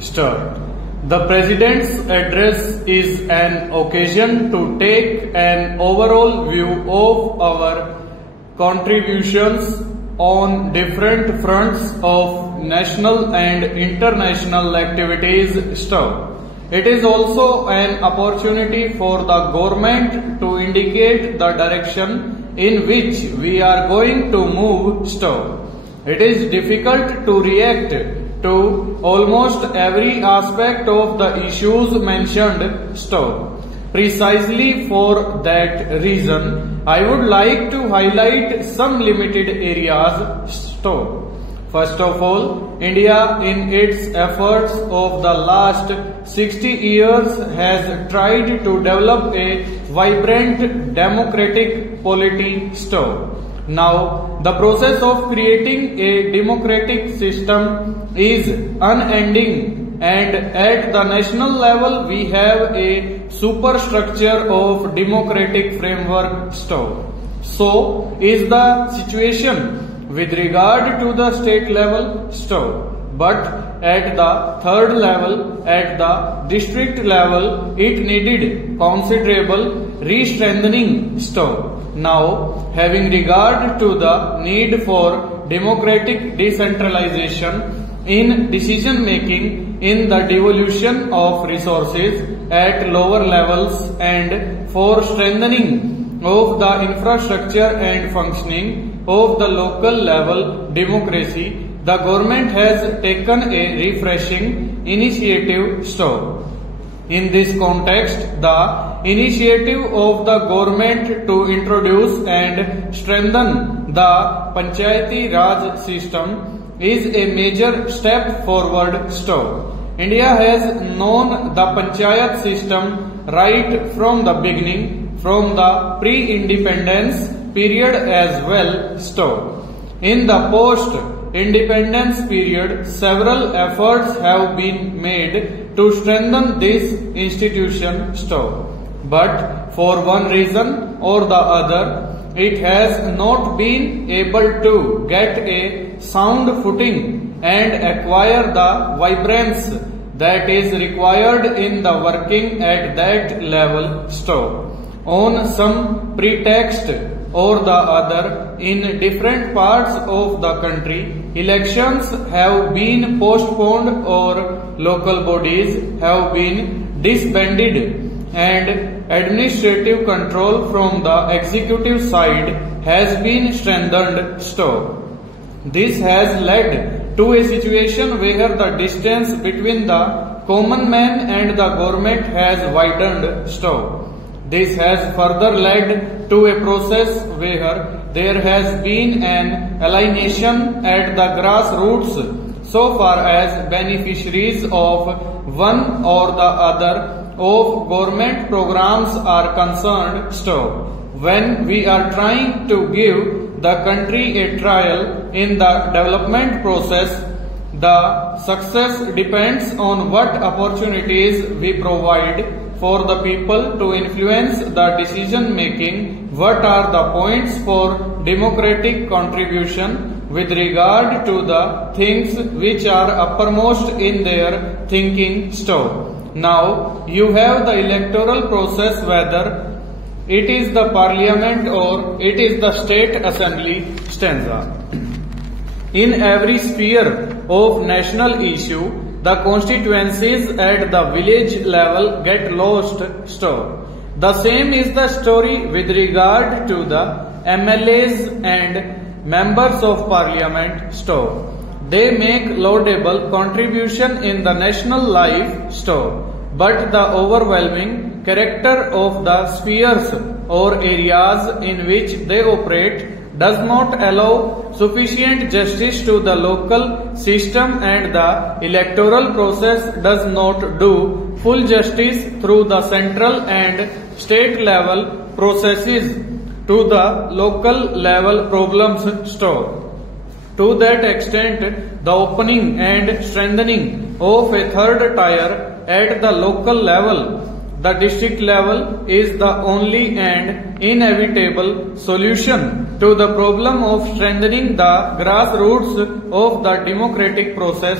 Start. The President's address is an occasion to take an overall view of our contributions on different fronts of national and international activities. Start. It is also an opportunity for the government to indicate the direction in which we are going to move. Start. It is difficult to react to almost every aspect of the issues mentioned. Stop. Precisely for that reason, I would like to highlight some limited areas. Stop. First of all, India in its efforts of the last 60 years has tried to develop a vibrant democratic polity. Stop. Now, the process of creating a democratic system is unending, and at the national level we have a superstructure of democratic framework. So is the situation with regard to the state level. But at the third level, at the district level, it needed considerable re-strengthening. Now, having regard to the need for democratic decentralization in decision making, in the devolution of resources at lower levels, and for strengthening of the infrastructure and functioning of the local level democracy, the government has taken a refreshing initiative. In this context, the initiative of the government to introduce and strengthen the Panchayati Raj system is a major step forward. India has known the Panchayat system right from the beginning, from the pre-independence period as well. In the post-independence period, several efforts have been made to strengthen this institution. But for one reason or the other, it has not been able to get a sound footing and acquire the vibrance that is required in the working at that level. On some pretext or the other, in different parts of the country, elections have been postponed or local bodies have been disbanded, and administrative control from the executive side has been strengthened. This has led to a situation where the distance between the common man and the government has widened. This has further led to a process where there has been an alienation at the grassroots so far as beneficiaries of one or the other of government programs are concerned. When we are trying to give the country a trial in the development process, the success depends on what opportunities we provide for the people to influence the decision making, what are the points for democratic contribution with regard to the things which are uppermost in their thinking. Now, you have the electoral process, whether it is the parliament or it is the state assembly. In every sphere of national issue, the constituencies at the village level get lost. The same is the story with regard to the MLAs and members of parliament. They make laudable contribution in the national life. But the overwhelming character of the spheres or areas in which they operate does not allow sufficient justice to the local system, and the electoral process does not do full justice through the central and state level processes to the local level problems. To that extent, the opening and strengthening of a third tier at the local level, the district level, is the only and inevitable solution to the problem of strengthening the grassroots of the democratic process.